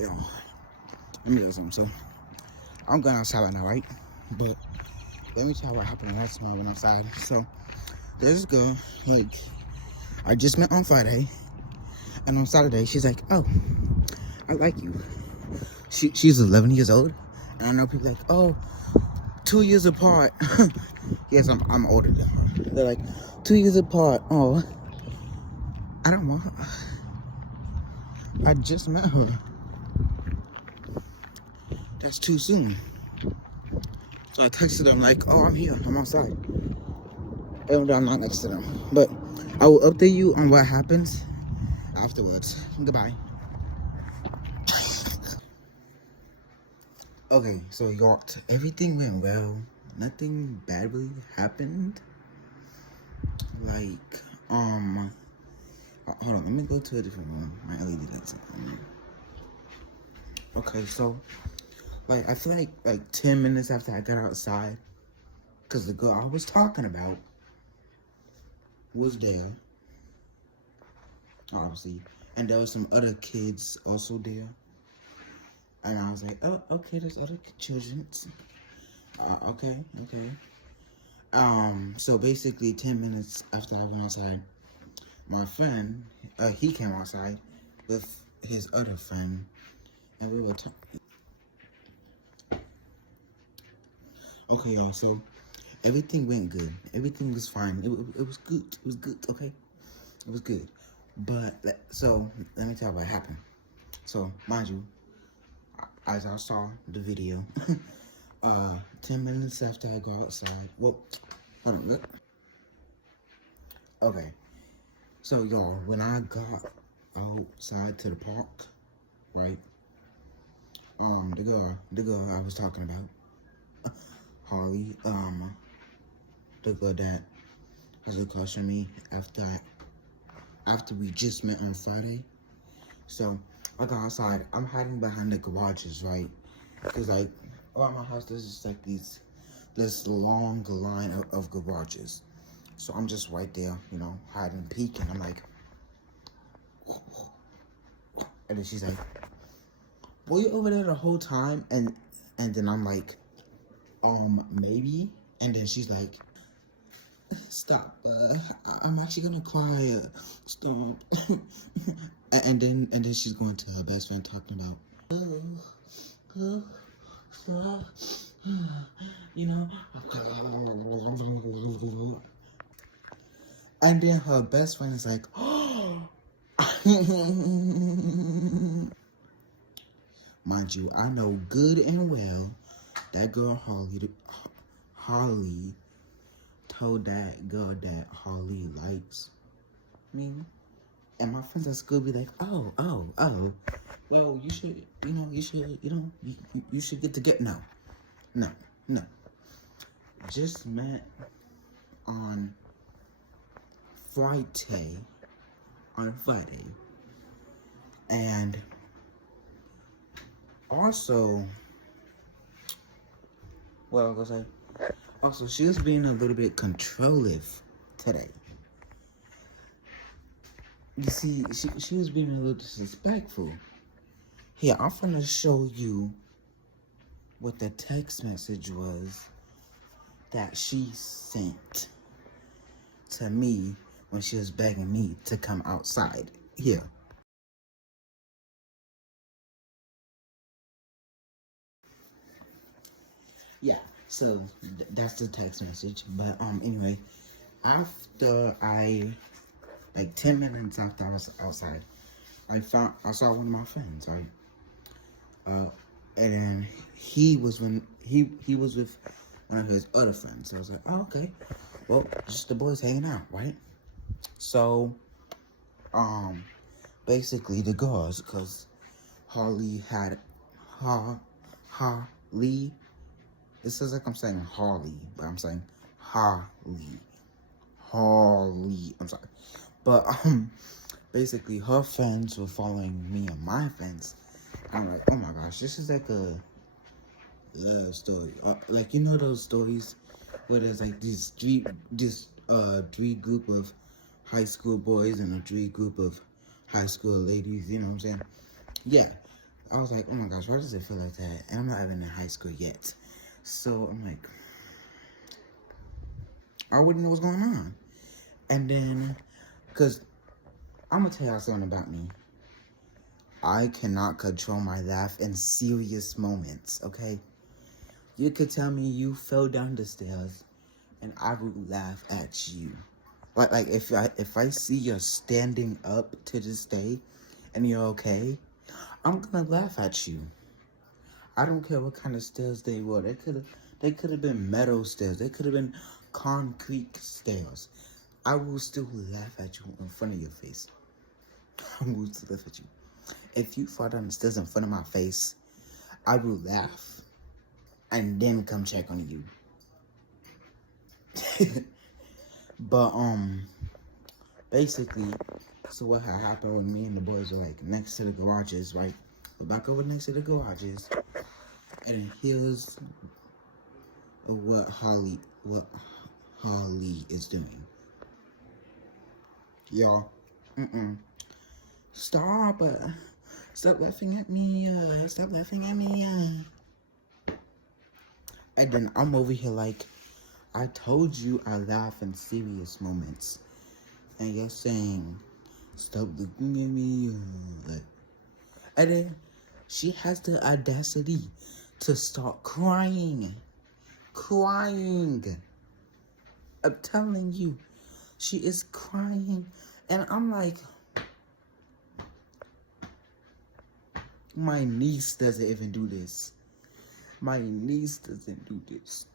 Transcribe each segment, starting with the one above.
Okay, let me do something. So, I'm going outside right now, right? But let me tell you what happened last time I went outside. So, there's this girl, like, I just met on Friday, and on Saturday, she's like, oh, I like you. She's 11 years old, and I know people like, oh, 2 years apart. Yes, I'm older than her. They're like, 2 years apart. Oh, I don't want her. I just met her. That's too soon. So I texted them like, oh, I'm here. I'm outside. Even though I'm not next to them. But I will update you on what happens afterwards. Goodbye. Okay, so York, everything went well. Nothing bad really happened. Like, hold on, let me go to a different room. My LED lights on. Okay, so, like, I feel like 10 minutes after I got outside, because the girl I was talking about was there, obviously, and there was some other kids also there. And I was like, oh, okay, there's other children. Okay. So basically 10 minutes after I went outside, my friend, he came outside with his other friend, and we were talking. Okay, y'all, so everything went good. Everything was fine. It was good. It was good, okay? It was good. But, so, let me tell you what happened. So, mind you, as I saw the video, 10 minutes after I go outside, well, hold on, look. Okay, so y'all, when I got outside to the park, right, the girl I was talking about, Harley, the girl that was across from me after we just met on Friday. So I got outside. I'm hiding behind the garages, right? Because like around my house, there's just like this long line of garages. So I'm just right there, you know, hiding, peeking. I'm like, and then she's like, "Were you over there the whole time?" And then I'm like, maybe. And then she's like, "Stop, I'm actually gonna cry. Stop." and then she's going to her best friend talking about, stop, you know. And then her best friend is like, oh. Mind you, I know good and well that girl Harley told that girl that Harley likes me. And my friends at school be like, oh. Well, you should get to get, no. Just met on Friday. And also, what I was gonna say, also, she was being a little bit controlling today. You see, she was being a little disrespectful. Here, I'm gonna show you what the text message was that she sent to me when she was begging me to come outside. Here. Yeah, so that's the text message. But anyway, after like 10 minutes after I was outside, I saw one of my friends, right? And then he was with one of his other friends. So I was like, oh, okay. Well, just the boys hanging out, right? So, basically the girls, because Harley had Harley. It says like I'm saying Harley, but I'm saying Harley. I'm sorry, but basically her friends were following me and my friends. I'm like, oh my gosh, this is like a love story. Like, you know those stories where there's like this three group of high school boys and a three group of high school ladies. You know what I'm saying? Yeah. I was like, oh my gosh, why does it feel like that? And I'm not even in high school yet. So I'm like, I wouldn't know what's going on. And then, because I'm going to tell y'all something about me. I cannot control my laugh in serious moments, okay? You could tell me you fell down the stairs and I would laugh at you. Like if I see you're standing up to this day and you're okay, I'm gonna laugh at you. I don't care what kind of stairs they were. They could have been metal stairs. They could have been concrete stairs. I will still laugh at you in front of your face. I will still laugh at you. If you fall down the stairs in front of my face, I will laugh and then come check on you. But basically, so what had happened when me and the boys were like next to the garages, right? We're back over next to the garages, and here's what Holly is doing. Y'all, stop laughing at me, stop laughing at me, And then I'm over here like, I told you I laugh in serious moments. And you're saying, stop looking at me. And then she has the audacity to start crying. I'm telling you, she is crying. And I'm like, my niece doesn't even do this. My niece doesn't do this.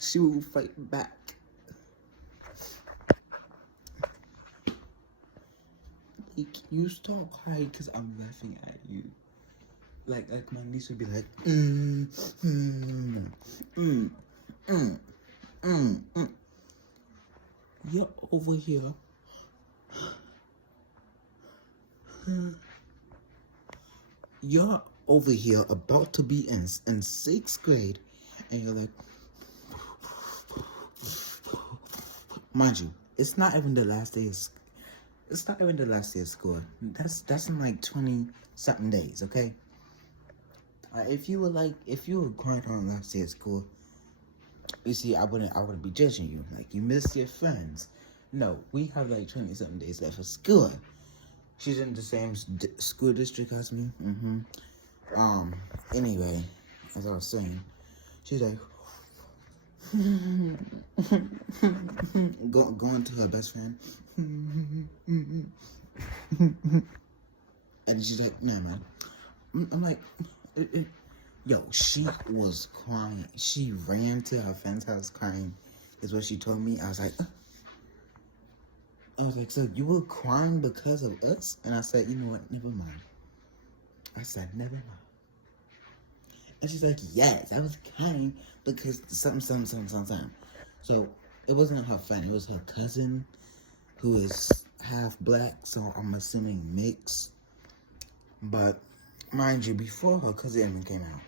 She will fight back. Like, you stop crying because I'm laughing at you. Like my niece would be like, You're over here. You're over here about to be in 6th grade, and you're like, mind you, it's not even the last day of school. That's in like 20-something days, okay? If you were crying on the last day of school, you see, I wouldn't be judging you. Like, you miss your friends. No, we have like 20-something days left of school. She's in the same school district as me. Anyway, as I was saying, she's like, going to her best friend. And she's like, no, man. I'm like, yo, she was crying. She ran to her friend's house crying, is what she told me. I was like, so you were crying because of us? And I said, you know what, never mind. I said, never mind. And she's like, yes, I was crying because something. So it wasn't her friend, it was her cousin who is half black, so I'm assuming mixed. But mind you, before her cousin came out,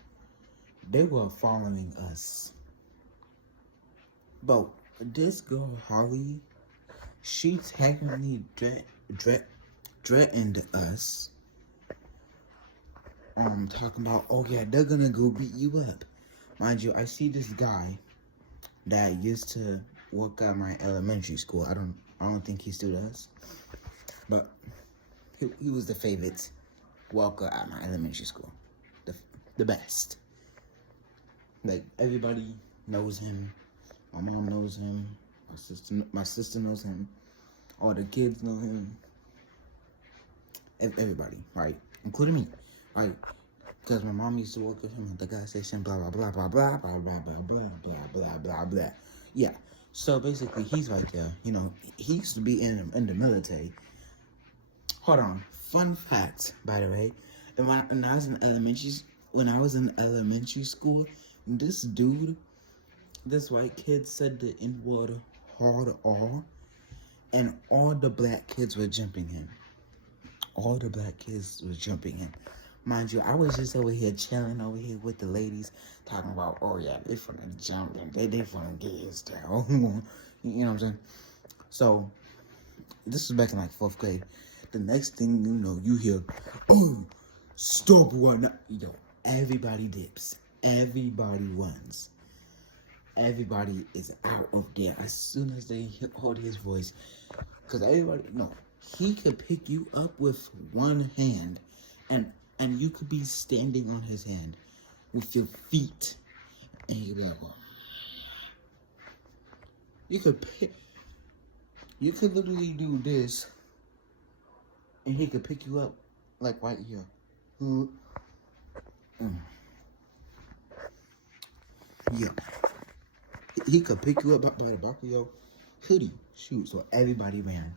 they were following us. But this girl, Holly, she technically threatened us. Talking about, oh yeah, they're gonna go beat you up. Mind you, I see this guy that used to work at my elementary school. I don't think he still does. But he was the favorite worker at my elementary school. The best. Like, everybody knows him. My mom knows him. My sister knows him. All the kids know him. Everybody, right? Including me, right? Because my mom used to work with him at the gas station, blah, blah, blah, blah, blah, blah, blah, blah, blah, blah, blah, blah, blah. Yeah. So basically, he's right there. You know, he used to be in the military. Hold on. Fun fact, by the way. When I was in elementary school, this white kid said the N-word hard R, and all the black kids were jumping him. Mind you, I was just over here chilling over here with the ladies, talking about, oh yeah, they finna jump and they finna get his tail. You know what I'm saying? So, this was back in like 4th grade. The next thing you know, you hear, oh, Stop right now. Yo, everybody dips. Everybody runs. Everybody is out of there as soon as they heard his voice. Because everybody, no, he could pick you up with one hand, and you could be standing on his hand with your feet, and he'd be like, well, you could literally do this, and he could pick you up like right here. Yeah, he could pick you up by the back of your hoodie. Shoot, so everybody ran.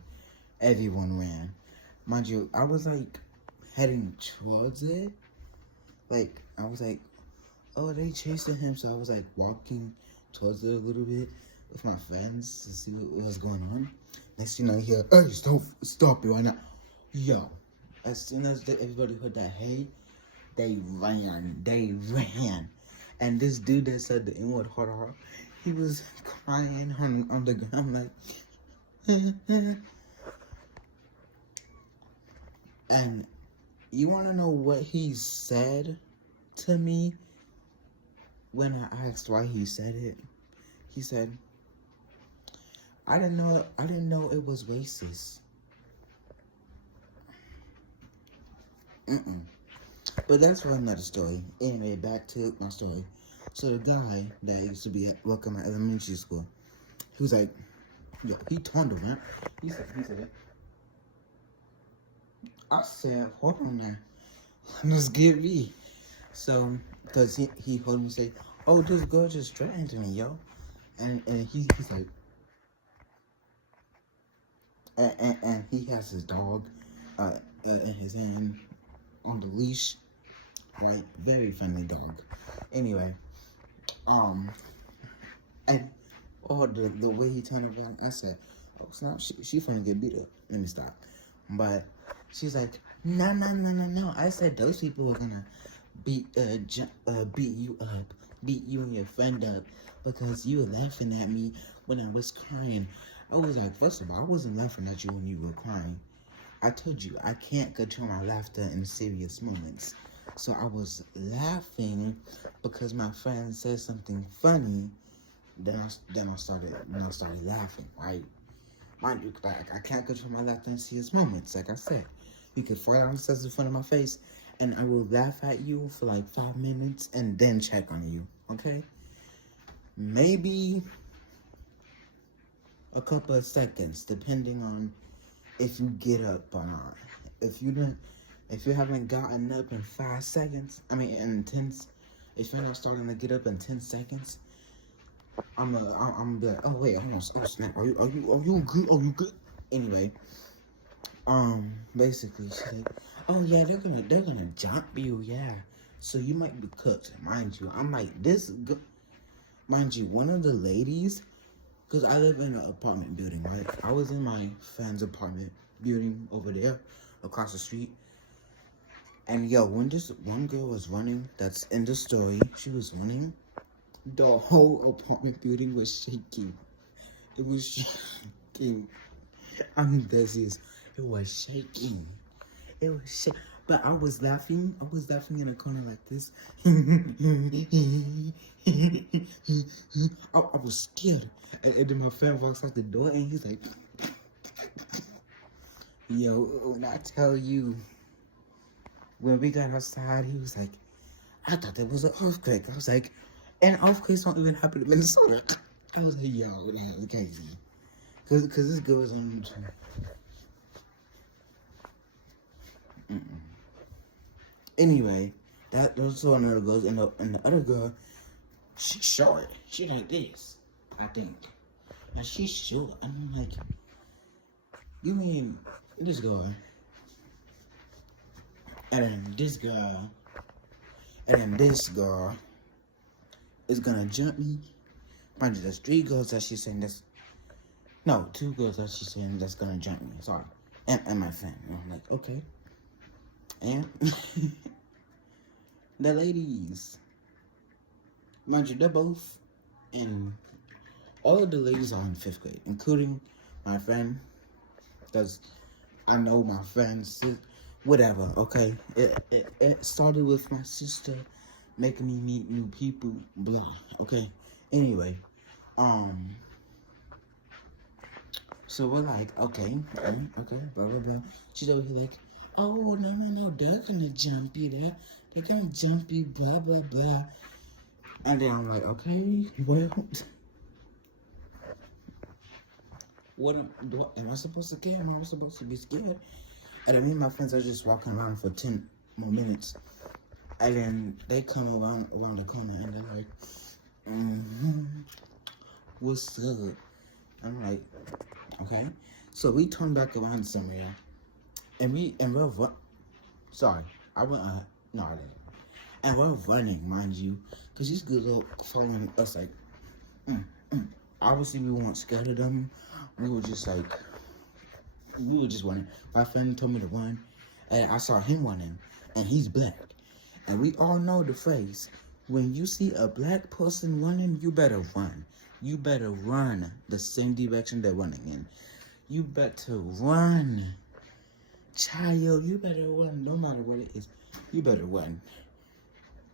Everyone ran. Mind you, I was like heading towards it. Like, I was like, oh, they chasing him. So I was like walking towards it a little bit with my friends to see what was going on. Next thing I hear, hey, stop it right now. Yo, as soon as everybody heard that, hey, they ran. And this dude that said the N-word hard, he was crying on the ground like, and you want to know what he said to me when I asked why he said it? He said, I didn't know it was racist. But that's for another story. Anyway, back to my story. So the guy that used to be working at elementary school, he was like, yo, he turned around. He said, I said, hold on now. Let's get me. So, because he heard me say, oh, this girl just threatened me, yo. And he's like, and he has his dog in his hand on the leash. Right? Very friendly dog. Anyway, and the way he turned around, I said, oh, snap, she finna get beat up. Let me stop. But she's like, no. I said those people are gonna beat you up, beat you and your friend up because you were laughing at me when I was crying. I was like, first of all, I wasn't laughing at you when you were crying. I told you I can't control my laughter in serious moments. So I was laughing because my friend said something funny. Then I started laughing. Right? Mind you, like, I can't control my laughter in serious moments. Like I said, you could fall down the stairs in front of my face, and I will laugh at you for like 5 minutes and then check on you. Okay? Maybe a couple of seconds, depending on if you get up or not. If you haven't gotten up in 5 seconds, if you're not starting to get up in 10 seconds, I'm be like, oh wait, hold on, oh snap, are you good? Anyway, basically she's like, oh yeah, they're gonna jump you, yeah. So you might be cooked, mind you. I'm like, mind you, one of the ladies, because I live in an apartment building, right? I was in my friend's apartment building over there, across the street. And yo, when this one girl was running, that's in the story, she was running, the whole apartment building was shaking. It was shaking. It was shaking. It was shaking. But I was laughing in a corner like this. I was scared. And then my friend walks out the door and he's like, yo, when I tell you, when we got outside, he was like, I thought there was an earthquake. I was like, and earthquakes don't even happen in Minnesota. I was like, yo, that was crazy. Cause this girl was on YouTube. Anyway, those two other girls, and the other girl, she's short. She like this, I think. And she's short. And I'm like, you mean this girl? And then this girl, is gonna jump me. Mind you, there's 3 girls that she's saying that's, no, 2 girls that she's saying that's gonna jump me. Sorry, and my friend. And I'm like, okay. And the ladies, mind you, they're both in. All of the ladies are in 5th grade, including my friend, because I know my friend's whatever, okay? It started with my sister making me meet new people, blah, okay? Anyway, um, so we're like, okay, blah, blah, blah. She's over here like, oh, no, they're gonna jump you there. They're gonna jump you, blah, blah, blah. And then I'm like, okay, well, what am I supposed to care? Am I supposed to be scared? And then me and my friends are just walking around for 10 more minutes. And then they come around the corner and they're like, what's up? I'm like, okay. So we turn back around somewhere. And we're sorry, I went, no, I didn't. And we're running, mind you. Because these girls are following us like, Obviously, we weren't scared of them. We were just running. My friend told me to run, and I saw him running, and he's black. And we all know the phrase, when you see a black person running, you better run. You better run the same direction they're running in. You better run. Child, you better run, no matter what it is. You better run.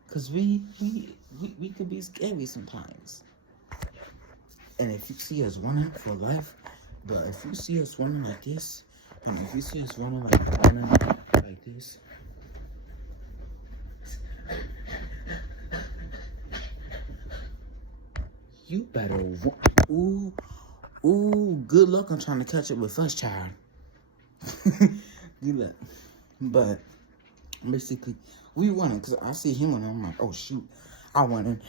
Because we could be scary sometimes. And if you see us running for life, but if you see us running like this, and if you see us running like this, you better run. Ooh, good luck on trying to catch it with us, child. Good luck. But basically, we running, because I see him and I'm like, oh shoot, I running.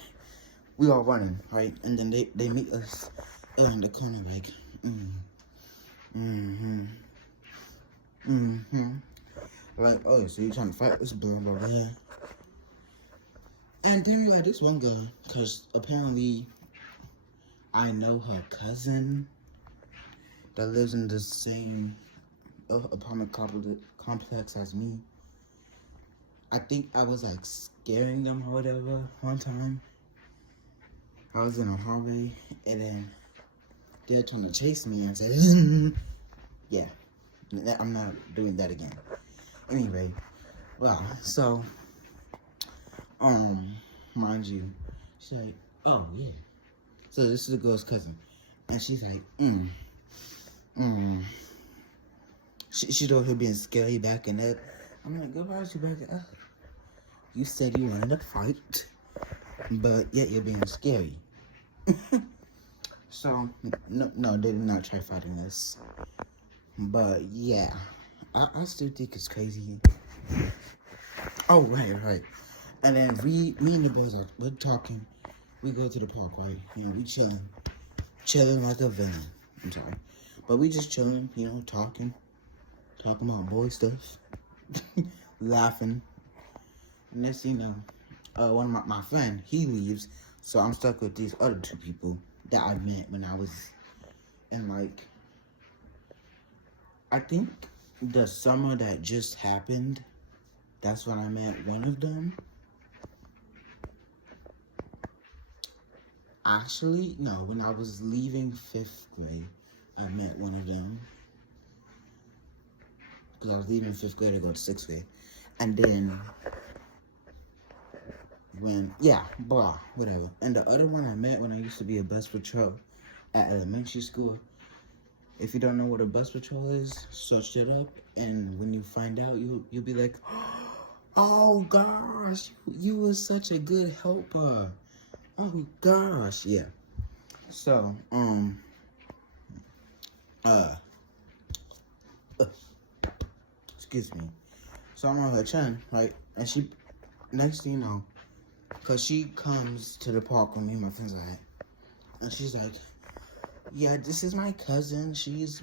We all running, right? And then they meet us in the corner like, like, oh, so you trying to fight this blah, blah, blah. And then we had this one girl, because apparently I know her cousin that lives in the same apartment complex as me. I think I was like scaring them or whatever one time. I was in a hallway, and then they're trying to chase me, and I said, yeah, I'm not doing that again. Anyway, well, so, mind you, she's like, oh, yeah. So this is the girl's cousin, and she's like, she's over here being scary back and up. I'm like, girl, why is you back up? You said you wanted to fight, but yet you're being scary. So, no, they did not try fighting us. But, yeah, I still think it's crazy. Oh, right. And then me and the boys we're talking. We go to the park, right? We chilling like a villain. I'm sorry. But we just chilling, talking about boy stuff, laughing. And next thing you know, one of my friend, he leaves. So I'm stuck with these other two people that I met when I was in, like, I think the summer that just happened, that's when I met one of them. Actually, no, when I was leaving 5th grade, I met one of them. Because I was leaving 5th grade to go to 6th grade. And then whatever. And the other one I met when I used to be a bus patrol at elementary school. If you don't know what a bus patrol is, search it up, and when you find out, you'll be like, oh gosh, you were such a good helper. Oh gosh, yeah. So, excuse me. So I'm on her chin, right? And she, next thing you know, cause she comes to the park with me and my friends are at, and she's like, yeah, this is my cousin. She's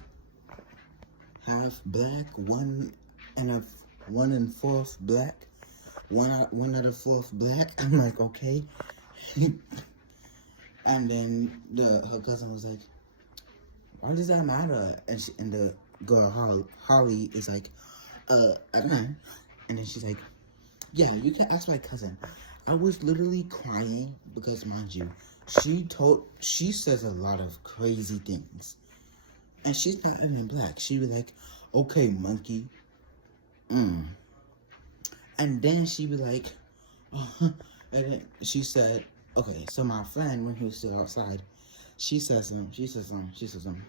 half black, one and fourth black, one out of fourth black. I'm like, okay. And then her cousin was like, why does that matter? And the girl Holly is like, I don't know. And then she's like, yeah, you can ask my cousin. I was literally crying because, mind you, she says a lot of crazy things. And she's not even black. She was like, okay, monkey, mm. And then she be like, and then she said, okay, so my friend, when he was still outside, she says something.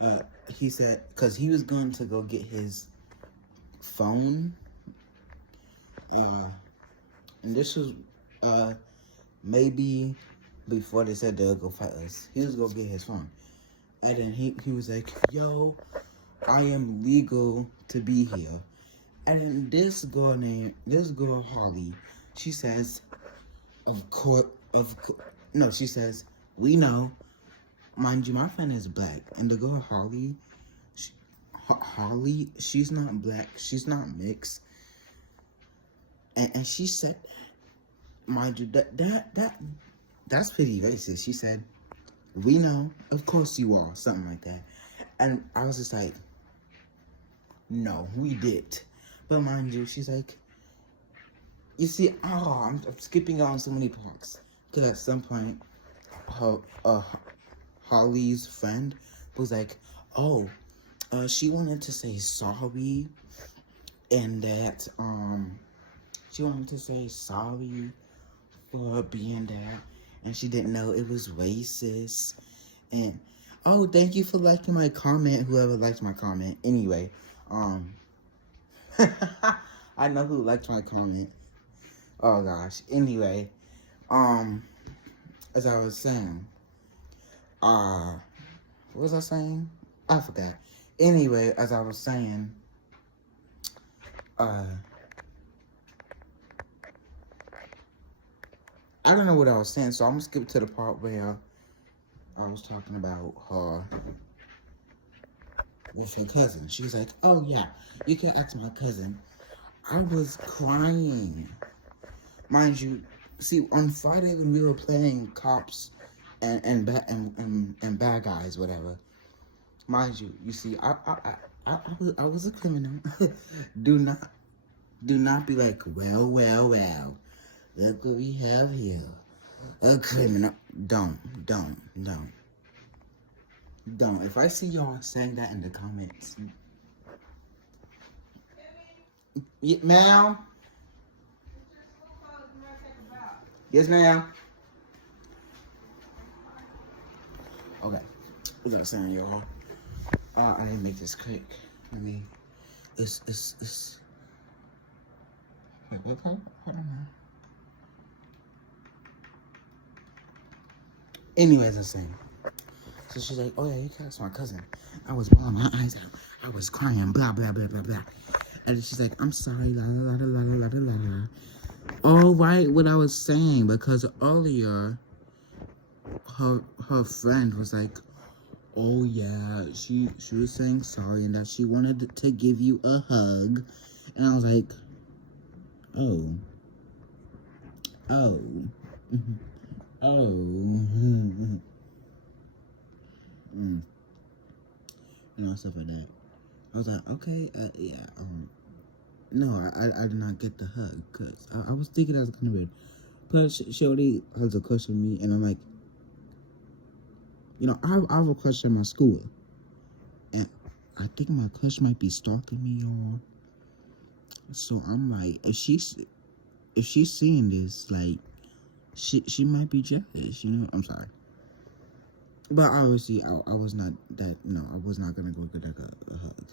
Uh, he said, because he was going to go get his phone. And this was maybe before they said they'll go fight us. He was going to get his phone. And then he was like, yo, I am legal to be here. And then this girl Holly, she says, no, she says, we know. Mind you, my friend is black. And the girl Holly, she's not black. She's not mixed. And she said, mind you, that's pretty racist. She said, we know, of course you are, something like that. And I was just like, no, we did. But mind you, she's like, you see, I'm skipping on so many parts. Because at some point, Holly's friend was like, she wanted to say sorry, and that, she wanted to say sorry for being there, and she didn't know it was racist. And thank you for liking my comment, whoever liked my comment. Anyway, I know who liked my comment. Oh gosh. Anyway, as I was saying, what was I saying? I forgot. Anyway, as I was saying, I don't know what I was saying, so I'm gonna skip to the part where I was talking about her with her cousin. She was like, oh yeah, you can ask my cousin. I was crying. Mind you, see, on Friday when we were playing cops and bad guys, whatever. Mind you, you see, I was a criminal. Do not be like, well. Look what we have here. A criminal. Don't. If I see y'all saying that in the comments. Yeah, ma'am? Yes, ma'am? Okay. What was I saying, y'all? I didn't make this quick. It's... Wait, what? Hold on. Anyways, I'm saying. So she's like, oh yeah, you can ask my cousin. I was bawling my eyes out. I was crying, blah, blah, blah, blah, blah. And she's like, I'm sorry, la, la, la, la, la, la, la, la. All right, what I was saying, because earlier, her friend was like, oh yeah, she was saying sorry and that she wanted to give you a hug. And I was like, oh. You know, stuff like that. I was like, okay, yeah, no, I did not get the hug, because I was thinking that was kind of weird. Plus, she already has a crush on me, and I'm like, you know, I have a crush in my school, and I think my crush might be stalking me, y'all. So I'm like, if she's seeing this, like, she might be jealous, you know? I'm sorry. But obviously, I was not that, I was not going to go get like a hug.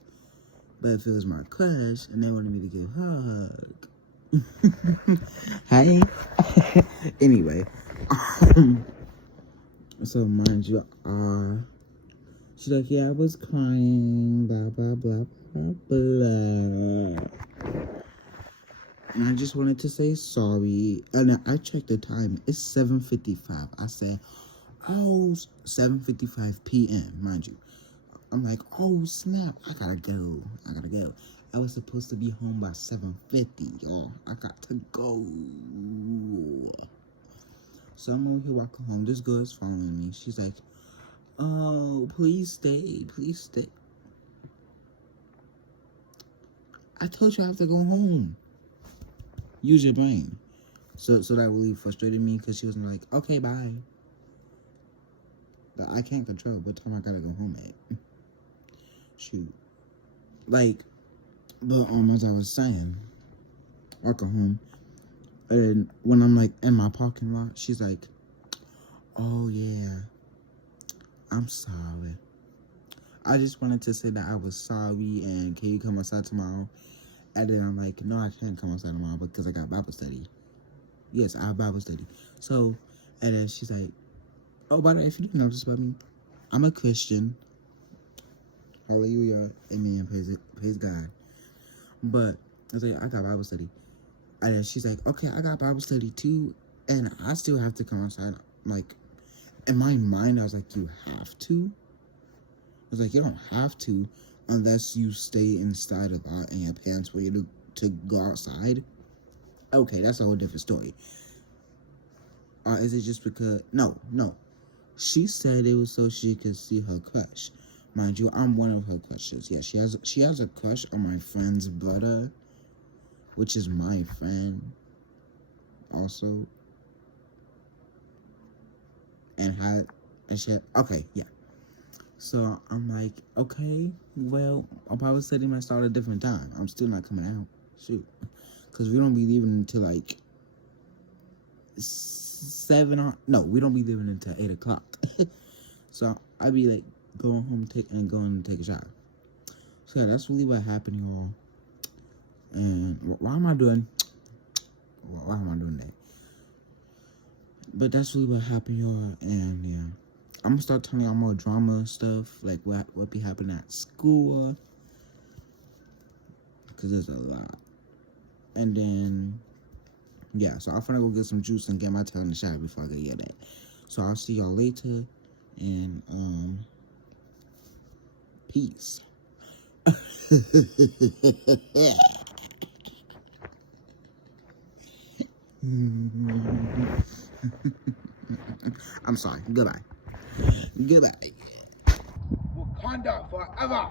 But if it was my crush and they wanted me to give her a hug. Hi. Anyway. So, mind you, she's like, yeah, I was crying, blah, blah, blah, blah, blah. And I just wanted to say sorry. And I checked the time. It's 7:55. I said, 7:55 p.m., mind you. I'm like, oh, snap. I gotta go. I was supposed to be home by 7:50, y'all. I got to go. So I'm over here walking home. This girl's following me. She's like, oh, please stay. I told you I have to go home. Use your brain. So that really frustrated me because she was like, okay, bye. But I can't control what time I gotta go home at. Shoot. Like, But as I was saying, walking home, and when I'm like in my parking lot, she's like, "Oh yeah, I'm sorry. I just wanted to say that I was sorry, and can you come outside tomorrow?" And then I'm like, "No, I can't come outside tomorrow because I got Bible study." Yes, I have Bible study. So, and then she's like, "Oh, by the way, if you didn't know this about me, I'm a Christian. Hallelujah, amen, praise God." But I was like, "I got Bible study." And then she's like, "Okay, I got Bible study too, and I still have to come outside." Like, in my mind, I was like, "You have to?" I was like, "You don't have to unless you stay inside a lot and your parents want you to go outside." Okay, that's a whole different story. Or is it just because... No. She said it was so she could see her crush. Mind you, I'm one of her crushes. Yeah, she has a crush on my friend's brother, which is my friend also. Okay, yeah. So I'm like, okay, well, I'll probably study my start at a different time. I'm still not coming out. Shoot. Because we don't be leaving until like 7 or... No, we don't be leaving until 8 o'clock. So I'd be like going home going to take a shower. So yeah, that's really what happened, y'all. And why am I doing that? But that's really what happened, y'all. And yeah, I'm gonna start telling y'all more drama stuff, like what be happening at school, because there's a lot. And then yeah, so I'm gonna go get some juice and get my tail in the shower before I get yelled at. So I'll see y'all later, and peace. I'm sorry. Goodbye. Wakanda forever.